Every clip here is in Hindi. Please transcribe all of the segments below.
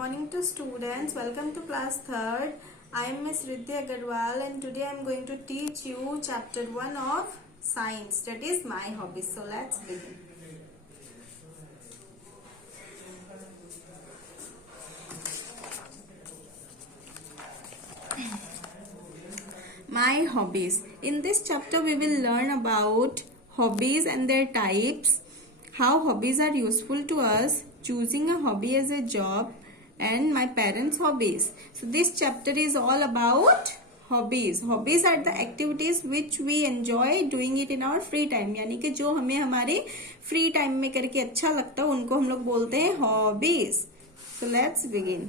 Morning to students, welcome to class 3rd. I am Miss Riddhi Agarwal and today I am going to teach you chapter 1 of science, that is my hobbies. So let's begin. My hobbies. In this chapter we will learn about hobbies and their types, how hobbies are useful to us, choosing a hobby as a job, and my parents' hobbies. So this chapter is all about hobbies. Hobbies are the activities which we enjoy doing it in our free time. यानी कि जो हमें हमारे फ्री टाइम में करके अच्छा लगता है उनको हम लोग बोलते हैं hobbies. So let's begin.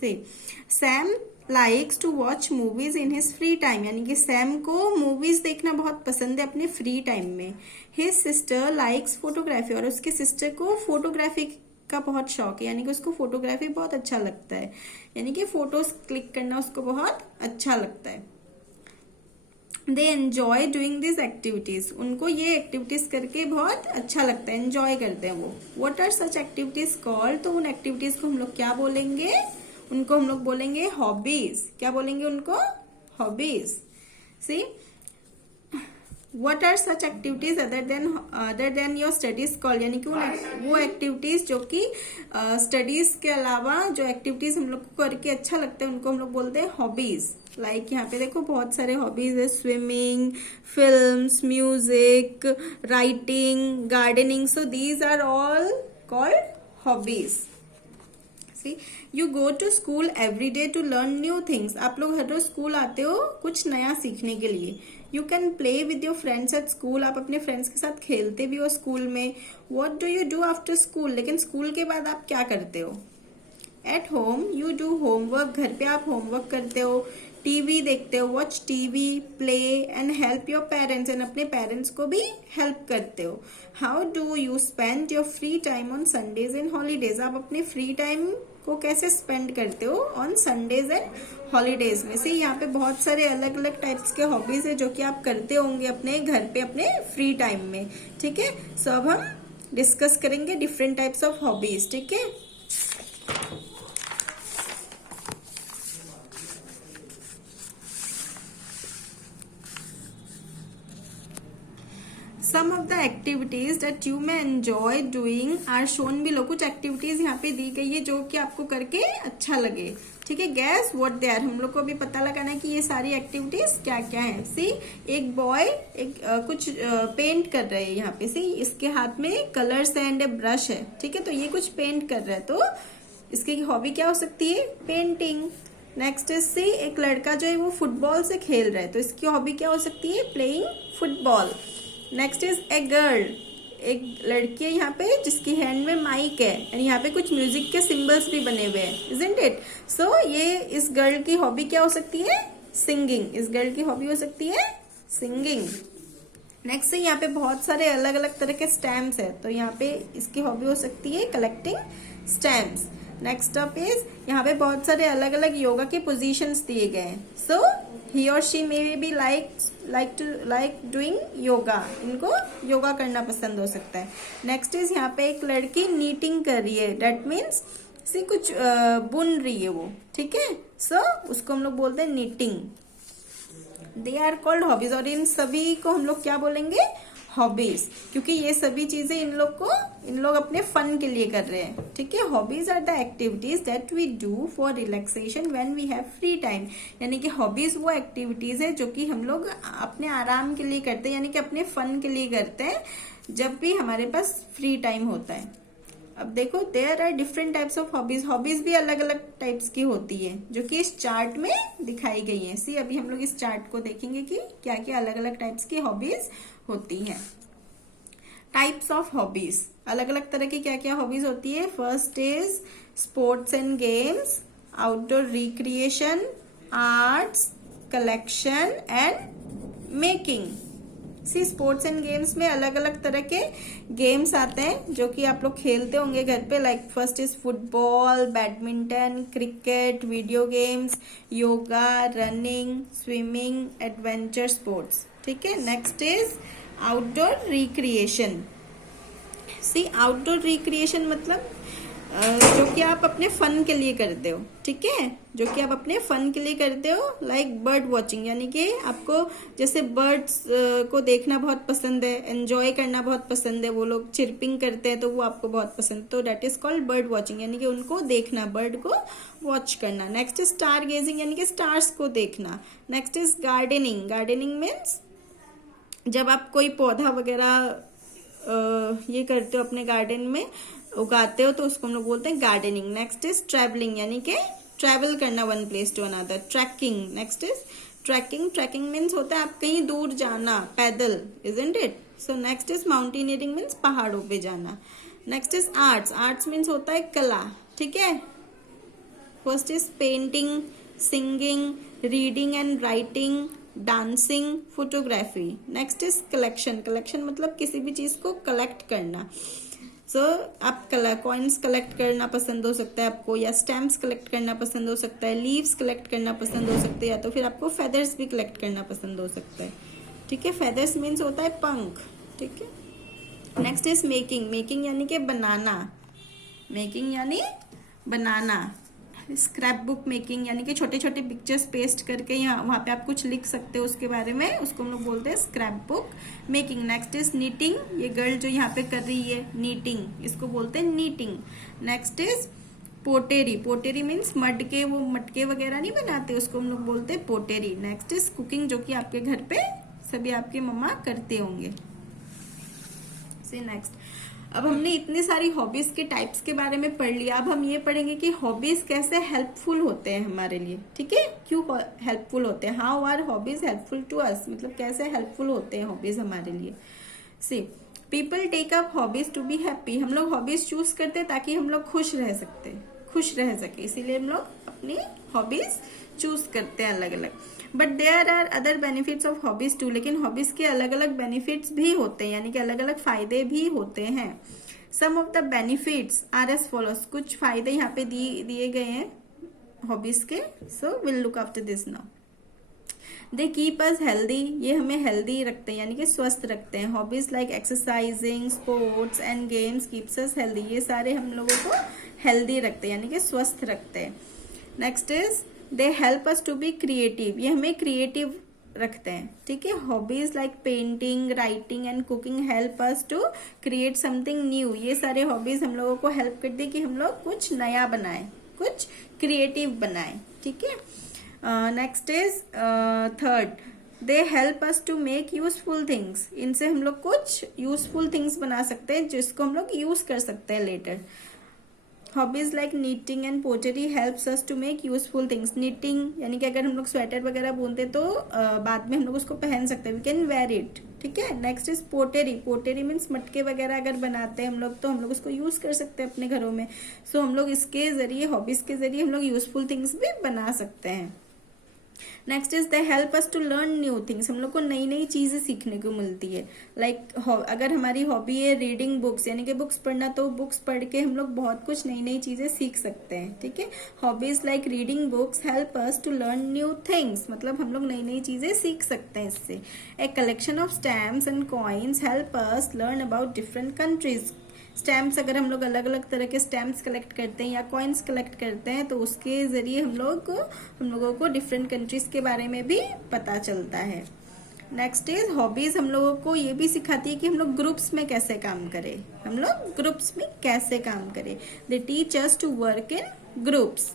See, Sam likes to watch movies in his free time. यानी कि सैम को मूवीज देखना बहुत पसंद है अपने फ्री टाइम में. His sister likes photography और उसके सिस्टर को फोटोग्राफी का बहुत शौक है. यानी कि उसको फोटोग्राफी बहुत अच्छा लगता है. यानी कि फोटोज क्लिक करना उसको बहुत अच्छा लगता है. They enjoy doing these activities. उनको ये एक्टिविटीज करके बहुत अच्छा लगता है, एंजॉय करते हैं वो. What are such activities called? तो उन एक्टिविटीज को हम लोग क्या बोलेंगे? उनको हम लोग बोलेंगे हॉबीज. क्या बोलेंगे उनको? Hobbies. See, What are such activities other than your studies called? यानी कि वो एक्टिविटीज जो कि स्टडीज के अलावा जो एक्टिविटीज हम लोग को करके अच्छा लगता है उनको हम लोग बोलते हैं हॉबीज. लाइक यहाँ पे देखो बहुत सारे हॉबीज है. Swimming, films, music, writing, gardening. So these are all called hobbies. You go to school every day to learn new things. आप लोग हर रोज स्कूल आते हो कुछ नया सीखने के लिए. You can play with your friends at school. आप अपने फ्रेंड्स के साथ खेलते भी हो स्कूल में. What do you do after school. लेकिन स्कूल के बाद आप क्या करते हो? At home you do homework. घर पे आप होमवर्क करते हो, टीवी देखते हो, watch TV, play and help your parents. And अपने पेरेंट्स को भी हेल्प करते हो. How do you spend your free time on Sundays and holidays. आप अपने फ्री टाइम को कैसे स्पेंड करते हो ऑन संडेज एंड हॉलीडेज में. से यहाँ पे बहुत सारे अलग अलग टाइप्स के हॉबीज है जो कि आप करते होंगे अपने घर पे अपने फ्री टाइम में. ठीक है. सो अब हम डिस्कस करेंगे डिफरेंट टाइप्स ऑफ हॉबीज. ठीक है. Some of the activities that you may enjoy doing are shown below. कुछ एक्टिविटीज यहाँ पे दी गई है जो कि आपको करके अच्छा लगे. ठीक है. Guess what they are. हम लोग को अभी पता लगाना है कि ये सारी एक्टिविटीज क्या क्या है. सी, एक बॉय कुछ पेंट कर रहे हैं यहाँ पे. सी, इसके हाथ में कलर्स एंड ए ब्रश है. ठीक है. तो ये कुछ पेंट कर रहा है तो इसकी हॉबी क्या हो सकती है? पेंटिंग. नेक्स्ट इज सी, एक लड़का जो है वो फुटबॉल से खेल रहा है तो इसकी हॉबी क्या हो सकती है? Playing football. Next is a girl. एक लड़की है यहाँ पे जिसकी हैंड में माइक है एंड यहाँ पे कुछ म्यूजिक के सिंबल्स भी बने हुए हैं. Isn't it? सो ये इस गर्ल की हॉबी क्या हो सकती है? सिंगिंग. इस गर्ल की हॉबी हो सकती है सिंगिंग. नेक्स्ट से यहाँ पे बहुत सारे अलग अलग तरह के स्टैम्प्स है तो यहाँ पे इसकी हॉबी हो सकती है collecting stamps. Next up is यहाँ पे बहुत सारे अलग अलग योगा के पोजीशंस दिए गए हैं. सो ही और she may be like doing yoga. इनको योगा करना पसंद हो सकता है. नेक्स्ट इज यहाँ पे एक लड़की नीटिंग कर रही है. दैट मीन्स सी कुछ बुन रही है वो. ठीक है. सो उसको हम लोग बोलते हैं knitting. They are called hobbies. और इन सभी को हम लोग क्या बोलेंगे? हॉबीज. क्योंकि ये सभी चीजें इन लोग अपने फन के लिए कर रहे हैं. ठीक है. Hobbies are the activities that we do for relaxation when we have free time. यानी कि हॉबीज वो एक्टिविटीज है जो कि हम लोग अपने आराम के लिए करते हैं, यानी कि अपने फन के लिए करते हैं जब भी हमारे पास फ्री टाइम होता है. अब देखो there are different types of hobbies. Hobbies भी अलग अलग टाइप्स की होती है जो कि इस चार्ट में दिखाई गई है. सी, अभी हम लोग इस चार्ट को देखेंगे कि क्या क्या अलग अलग टाइप्स की हॉबीज होती हैं. Types of hobbies. अलग अलग तरह की क्या क्या हॉबीज होती है. First is sports and games, outdoor recreation, arts, collection and making. See, sports and games में अलग अलग तरह के गेम्स आते हैं जो कि आप लोग खेलते होंगे घर पे. Like first is football, badminton, cricket, video games, yoga, running, swimming, adventure sports. ठीक है. Next is outdoor recreation. See, outdoor recreation मतलब जो कि आप अपने फन के लिए करते हो, ठीक है, जो कि आप अपने फन के लिए करते हो, लाइक बर्ड वॉचिंग, यानी कि आपको जैसे बर्ड्स को देखना बहुत पसंद है, एंजॉय करना बहुत पसंद है, वो लोग चिरपिंग करते हैं तो वो आपको बहुत पसंद, तो that is called bird watching, यानी कि उनको देखना, बर्ड को वॉच करना। नेक्स्ट इज स्टार गेजिंग, यानी कि स्टार्स को देखना। Next is gardening, gardening means जब आप कोई पौधा वगैरह ये करते हो अपने गार्डन में, उगाते हो, तो उसको हम लोग बोलते हैं गार्डनिंग। नेक्स्ट इज ट्रैवलिंग, यानी कि ट्रैवल करना one place to another. Trekking, next is trekking, trekking means होता है आप कहीं दूर जाना पैदल, isn't it. So next is mountaineering means पहाड़ों पे जाना। Next is arts, arts means होता है कला, ठीक है। First is painting, singing, reading and writing, dancing, photography. Next is collection, collection मतलब किसी भी चीज को कलेक्ट करना। आप कॉइन्स कलेक्ट करना पसंद हो सकता है आपको, या स्टैम्प्स कलेक्ट करना पसंद हो सकता है, लीव्स कलेक्ट करना पसंद हो सकते हैं, या तो फिर आपको फेदर्स भी कलेक्ट करना पसंद हो सकता है, ठीक है। फेदर्स मीन्स होता है पंख, ठीक है। नेक्स्ट इज मेकिंग, मेकिंग यानी कि बनाना, मेकिंग यानी बनाना। स्क्रैप बुक मेकिंग, यानी कि छोटे छोटे पिक्चर्स पेस्ट करके यहाँ वहाँ पे आप कुछ लिख सकते हो उसके बारे में, उसको हम लोग बोलते हैं scrap book making. Next is knitting, ये गर्ल जो यहाँ पे कर रही है नीटिंग, इसको बोलते हैं knitting. Next is pottery, pottery means मटके, वो मटके वगैरह नहीं बनाते, उसको हम लोग बोलते हैं पोटेरी। नेक्स्ट इज कुकिंग, जो कि आपके घर पे सभी आपके मम्मा करते होंगे। नेक्स्ट, अब हमने इतनी सारी हॉबीज के टाइप्स के बारे में पढ़ लिया, अब हम ये पढ़ेंगे कि हॉबीज कैसे हेल्पफुल होते हैं हमारे लिए, ठीक है। क्यों हेल्पफुल होते हैं, how are hobbies helpful to us, मतलब कैसे हेल्पफुल होते हैं हॉबीज हमारे लिए। See people take up hobbies to be happy, हम लोग हॉबीज चूज करते हैं ताकि हम लोग खुश रह सके, इसीलिए हम लोग अपनी हॉबीज चूज करते हैं अलग अलग। But there are other benefits of hobbies too, लेकिन हॉबीज के अलग अलग बेनिफिट्स भी होते हैं, यानी कि अलग अलग फायदे भी होते हैं। Some of the benefits are as follows, कुछ फायदे यहाँ पे दिए गए हैं हॉबीज के। So will look after this now. They keep us healthy, ये हमें हेल्दी रखते हैं, यानी कि स्वस्थ रखते हैं। Hobbies like exercising, sports and games keeps us healthy, ये सारे हम लोगों को हेल्दी रखते हैं, यानी कि स्वस्थ रखते हैं। Next is they help us to be creative, ये हमें क्रिएटिव रखते हैं, ठीक है। Hobbies like painting, writing and cooking help us to create something new, ये सारे हॉबीज हम लोगों को हेल्प करती है कि हम लोग कुछ नया बनाएं, कुछ क्रिएटिव बनाएं, ठीक है। Next is third, they help us to make useful things, इनसे हम लोग कुछ यूजफुल थिंग्स बना सकते हैं जिसको हम लोग यूज कर सकते हैं later. Hobbies like knitting and pottery helps us to make useful things, knitting यानी कि अगर हम लोग स्वेटर वगैरह बुनते तो बाद में हम लोग उसको पहन सकते हैं, वी कैन वेयर इट, ठीक है। Next is pottery, pottery means मटके वगैरह अगर बनाते हैं हम लोग तो हम लोग उसको यूज कर सकते हैं अपने घरों में। सो हम लोग इसके जरिए, हॉबीज के जरिए हम लोग यूजफुल थिंग्स भी बना सकते हैं। Next is they help us to learn new things, हम लोग को नई नई चीजें सीखने को मिलती है। लाइक अगर हमारी हॉबी है रीडिंग बुक्स, यानी कि बुक्स पढ़ना, तो बुक्स पढ़ के हम लोग बहुत कुछ नई नई चीजें सीख सकते हैं, ठीक है। Hobbies like reading books help us to learn new things, मतलब हम लोग नई नई चीजें सीख सकते हैं इससे। A collection of stamps and coins help us learn about different countries, stamps अगर हम लोग अलग अलग तरह के स्टैम्प्स कलेक्ट करते हैं या कॉइन्स कलेक्ट करते हैं तो उसके जरिए हम लोगों को डिफरेंट कंट्रीज के बारे में भी पता चलता है। नेक्स्ट इज हॉबीज हम लोगों को ये भी सिखाती है कि हम लोग ग्रुप्स में कैसे काम करें, हम लोग ग्रुप्स में कैसे काम करें। They teach us to work in groups.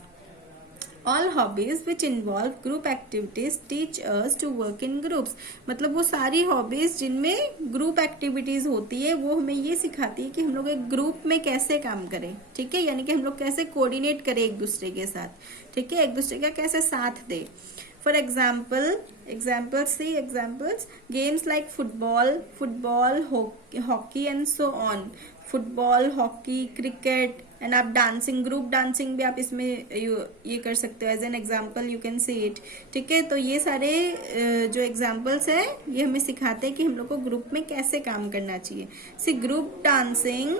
All hobbies which involve group activities teach us to work in groups, मतलब वो सारी हॉबीज जिनमें ग्रुप एक्टिविटीज होती है वो हमें ये सिखाती है कि हम लोग एक ग्रुप में कैसे काम करें, ठीक है। यानी कि हम लोग कैसे कोऑर्डिनेट करें एक दूसरे के साथ, ठीक है, एक दूसरे का कैसे साथ दे। For examples games like football, hockey and so on. Football, hockey, cricket and आप डांसिंग, ग्रुप डांसिंग भी आप इसमें ये कर सकते हो, as an example you can see it, ठीक है। तो ये सारे जो एग्जाम्पल्स है ये हमें सिखाते हैं कि हम लोग को ग्रुप में कैसे काम करना चाहिए। See group dancing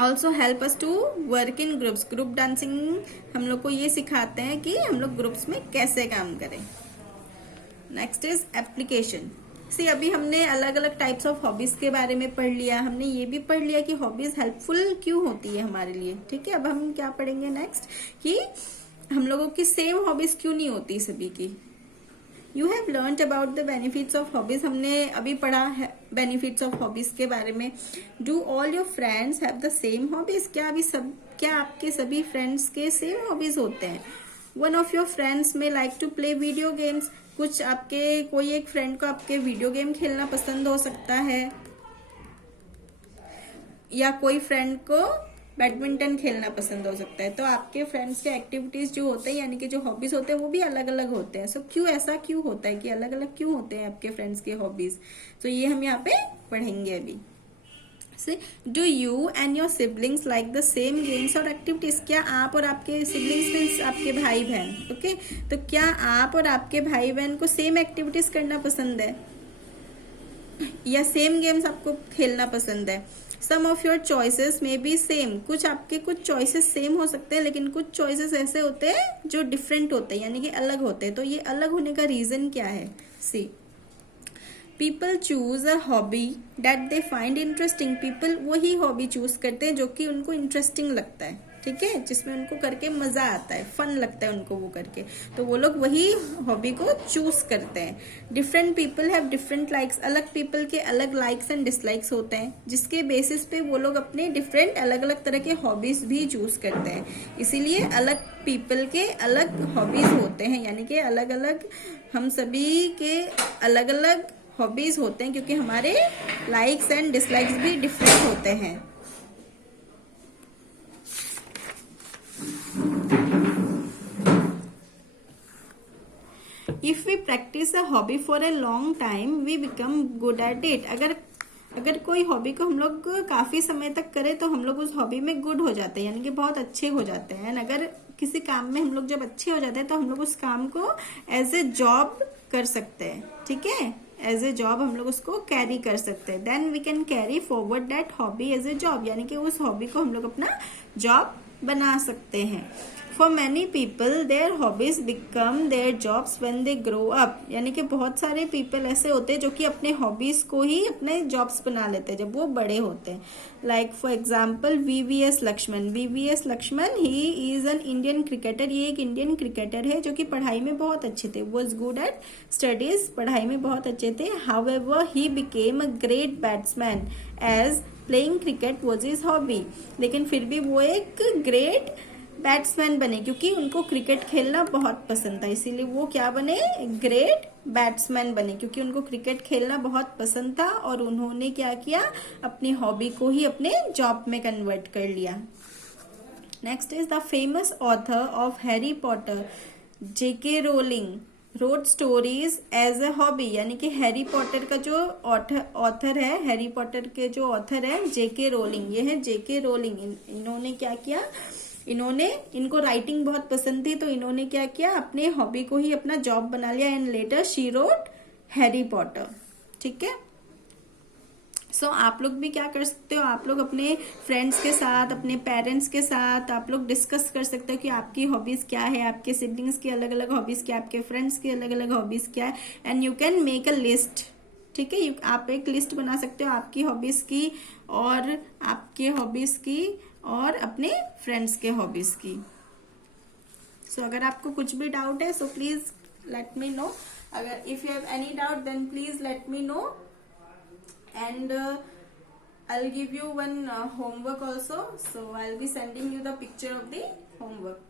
also help us to work in groups, group dancing हम लोग को ये सिखाते हैं कि हम लोग ग्रुप्स में कैसे काम करें। Next is application. सी अभी हमने अलग अलग टाइप्स ऑफ हॉबीज के बारे में पढ़ लिया, हमने ये भी पढ़ लिया कि हॉबीज हेल्पफुल क्यों होती है हमारे लिए। ठीक है, अब हम क्या पढ़ेंगे नेक्स्ट कि हम लोगों की सेम हॉबीज क्यों नहीं होती सभी की। You have learn about the benefits of hobbies, हमने अभी पढ़ा है बेनिफिट्स ऑफ हॉबीज के बारे में। Do all your friends have the same hobbies, क्या आपके सभी फ्रेंड्स के सेम हॉबीज होते हैं। One of your friends may like to play video games, कुछ आपके कोई एक फ्रेंड को आपके वीडियो गेम खेलना पसंद हो सकता है, या कोई फ्रेंड को बैडमिंटन खेलना पसंद हो सकता है। तो आपके फ्रेंड्स के एक्टिविटीज जो होते हैं यानी कि जो हॉबीज होते हैं वो भी अलग अलग होते हैं। सो क्यों ऐसा क्यों होता है कि अलग अलग क्यों होते हैं आपके फ्रेंड्स के हॉबीज, तो ये हम यहाँ पे पढ़ेंगे अभी से। Do you and your siblings like the same games और एक्टिविटीज, क्या आप और आपके सिबलिंग्स मीन्स आपके भाई बहन, ओके, तो क्या आप और आपके भाई बहन को सेम एक्टिविटीज करना पसंद है या सेम गेम्स आपको खेलना पसंद है। सम ऑफ योर चॉइसेस में बी सेम, कुछ आपके कुछ चॉइसेस सेम हो सकते हैं लेकिन कुछ चॉइसेस ऐसे होते हैं जो डिफरेंट होते हैं यानी कि अलग होते हैं। तो ये अलग होने का रीजन क्या है। See people choose a hobby that they find interesting, people वही हॉबी चूज करते हैं जो कि उनको इंटरेस्टिंग लगता है, ठीक है, जिसमें उनको करके मजा आता है, फन लगता है उनको वो करके, तो वो लोग वही हॉबी को चूज करते हैं। Different people have different likes, अलग पीपल के अलग लाइक्स एंड डिसलाइक्स होते हैं जिसके बेसिस पे वो लोग अपने डिफरेंट अलग अलग तरह के हॉबीज भी चूज करते हैं। इसीलिए अलग पीपल के अलग हॉबीज होते हैं यानी कि अलग अलग हम सभी के अलग अलग हॉबीज होते हैं क्योंकि हमारे लाइक्स एंड डिसलाइक्स भी डिफरेंट होते हैं। If we practice a hobby for a long time we become good at it, अगर कोई हॉबी को हम लोग काफी समय तक करें तो हम लोग उस हॉबी में गुड हो जाते हैं यानी कि बहुत अच्छे हो जाते हैं। अगर किसी काम में हम लोग जब अच्छे हो जाते हैं तो हम लोग उस काम को एज ए जॉब कर सकते हैं, ठीक है, एज ए जॉब हम लोग उसको कैरी कर सकते हैं। Then we can carry forward that hobby as a job, यानी कि उस हॉबी को हम लोग अपना जॉब बना सकते हैं। For many people their hobbies become their jobs when they grow up, यानी कि बहुत सारे पीपल ऐसे होते हैं जो कि अपने हॉबीज को ही अपने जॉब्स बना लेते हैं जब वो बड़े होते हैं। Like for example VVS Laxman, he is an Indian cricketer, ये एक इंडियन क्रिकेटर है जो कि पढ़ाई में बहुत अच्छे थे, वॉज गुड एट स्टडीज, पढ़ाई में बहुत अच्छे थे। However he became a great batsman as playing cricket was his hobby, लेकिन फिर भी वो एक ग्रेट बैट्समैन बने क्योंकि उनको क्रिकेट खेलना बहुत पसंद था, इसीलिए वो क्या बने, ग्रेट बैट्समैन बने क्योंकि उनको क्रिकेट खेलना बहुत पसंद था और उन्होंने क्या किया, अपनी हॉबी को ही अपने जॉब में कन्वर्ट कर लिया। Next is the famous author of Harry Potter JK Rowling wrote stories as a hobby, यानी कि हैरी पॉटर का जो ऑथर है, हैरी पॉटर के जो ऑथर है जेके रोलिंग, ये है जेके रोलिंग। इन्होंने क्या किया, इनको राइटिंग बहुत पसंद थी तो इन्होंने क्या किया, अपने हॉबी को ही अपना जॉब बना लिया and later she wrote Harry Potter, ठीक है। सो आप लोग भी क्या कर सकते हो, आप लोग अपने फ्रेंड्स के साथ, अपने पेरेंट्स के साथ आप लोग डिस्कस कर सकते हो कि आपकी हॉबीज क्या है, आपके सिबलिंग्स की अलग अलग हॉबीज क्या है, आपके फ्रेंड्स की अलग अलग हॉबीज क्या है, and you can make a list, ठीक है। आप एक लिस्ट बना सकते हो आपकी हॉबीज की और आपके हॉबीज की और अपने फ्रेंड्स के हॉबीज की। सो अगर आपको कुछ भी डाउट है so please let me know, अगर if you have any doubt then please let me know and I'll give you one homework also, so I'll be sending you the picture of the homework.